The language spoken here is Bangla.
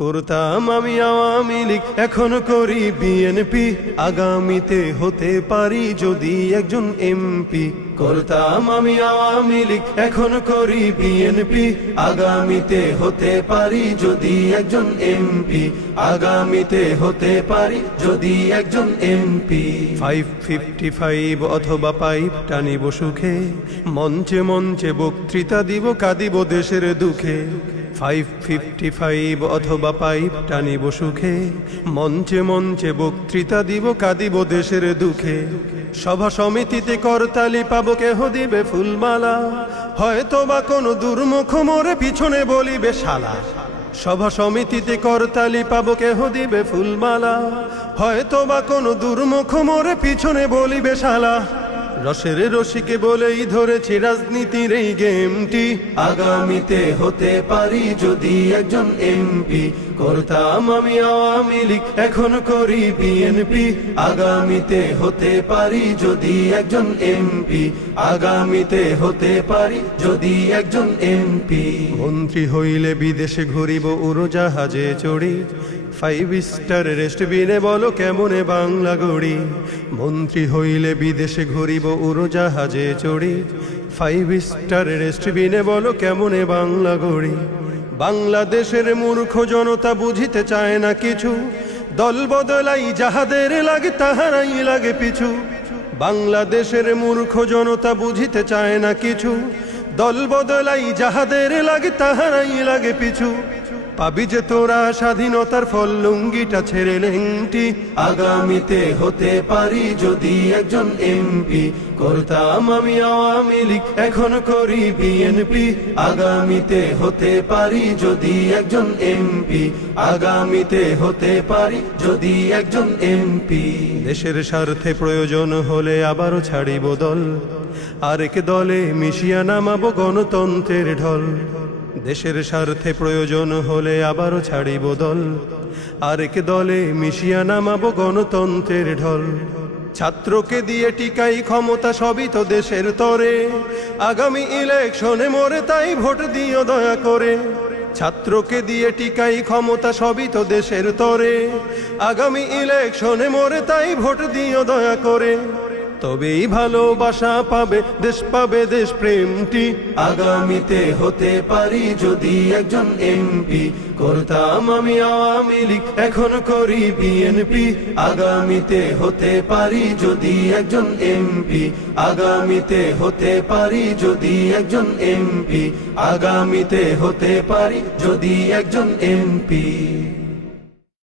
করতাম আমি আওয়ামী লীগ, এখন করি বিএনপি। আগামীতে হতে পারি যদি একজন এমপি। করতাম আমি আওয়ামী লীগ, এখন করি বিএনপি। আগামীতে হতে পারি যদি একজন এমপি। আগামীতে হতে পারি যদি একজন এমপি। 555 অথবা পাইপ টানিব সুখে, মঞ্চে মঞ্চে বক্তৃতা দিব, কাঁদিব দেশের দুঃখে। 555 অথবা পাইপ টানিব সুখে, মঞ্চে মঞ্চে বক্তৃতা দিব, কাঁদিব দেশের দুঃখে। সভা সমিতিতে করতালি পাবো, কেহ দিবে ফুলমালা, হয়তো বা কোনো দুর্মুখ মোরে পিছনে বলিবে শালা। সভা সমিতিতে করতালি পাবো, কেহ দিবে ফুলমালা, হয়তো বা কোনো দুর্মুখ মোরে পিছনে বলিবে শালা। রসের রসিকে বলেই ধরেছি রাজনীতির এই গেমটি। আগামীতে হতে পারি যদি একজন এমপি। করতাম আমি আওয়ামী লীগ, এখন করি বিএনপি। আগামীতে হতে পারি যদি একজন এমপি। আগামীতে হতে পারি যদি একজন এমপি। মন্ত্রী হইলে বিদেশে ঘুরিব উড়োজাহাজে চড়ি, 5 স্টার রেস্টবিনে বলো কেমনে বাংলা গড়ি। মন্ত্রী হইলে বিদেশে ঘুরিব উড়োজাহাজে চড়ি, 5 স্টার রেস্টবিনে বলো কেমনে বাংলা গড়ি। বাংলাদেশের মূর্খ জনতা বুঝিতে চায় না কিছু, দল বদলাই যাহাদের লাগে তাহারাই লাগে পিছু। বাংলাদেশের মূর্খ জনতা বুঝিতে চায় না কিছু, দল বদলাই যাহাদের লাগে তাহারাই লাগে পিছু। পাবি যে তোরা স্বাধীনতার ফল, লুঙ্গিটা ছেড়ে লেংটি। আগামীতে হতে পারি যদি একজন এমপি। করতাম আমি আওয়ামী লীগ, এখন করি বিএনপি। আগামীতে হতে পারি যদি একজন এমপি। আগামীতে হতে পারি যদি একজন এমপি। দেশের স্বার্থে প্রয়োজন হলে আবারও ছাড়িব দল, আরেক দলে মিশিয়া নামাবো গণতন্ত্রের ঢল। দেশের স্বার্থে প্রয়োজন হলে আবারও ছাড়িব দল, আরেক দলে মিশিয়া নামাবো গণতন্ত্রের ঢল। ছাত্রকে দিয়ে টিকাই ক্ষমতা, সবই তো দেশের তরে। আগামী ইলেকশনে মোরে তাই ভোট দিও দয়া করে। ছাত্রকে দিয়ে টিকাই ক্ষমতা, সবই তো দেশের তরে। আগামী ইলেকশনে মোরে তাই ভোট দিও দয়া করে। তবেই ভালোবাসা পাবে দেশ, পাবে দেশ প্রেমটি। আগামীতে হতে পারি যদি একজন এমপি। করতাম আমি আওয়ামী লীগ, এখন করি বিএনপি। আগামীতে হতে পারি যদি একজন এমপি। আগামীতে হতে পারি যদি একজন এমপি। আগামীতে হতে পারি যদি একজন এমপি।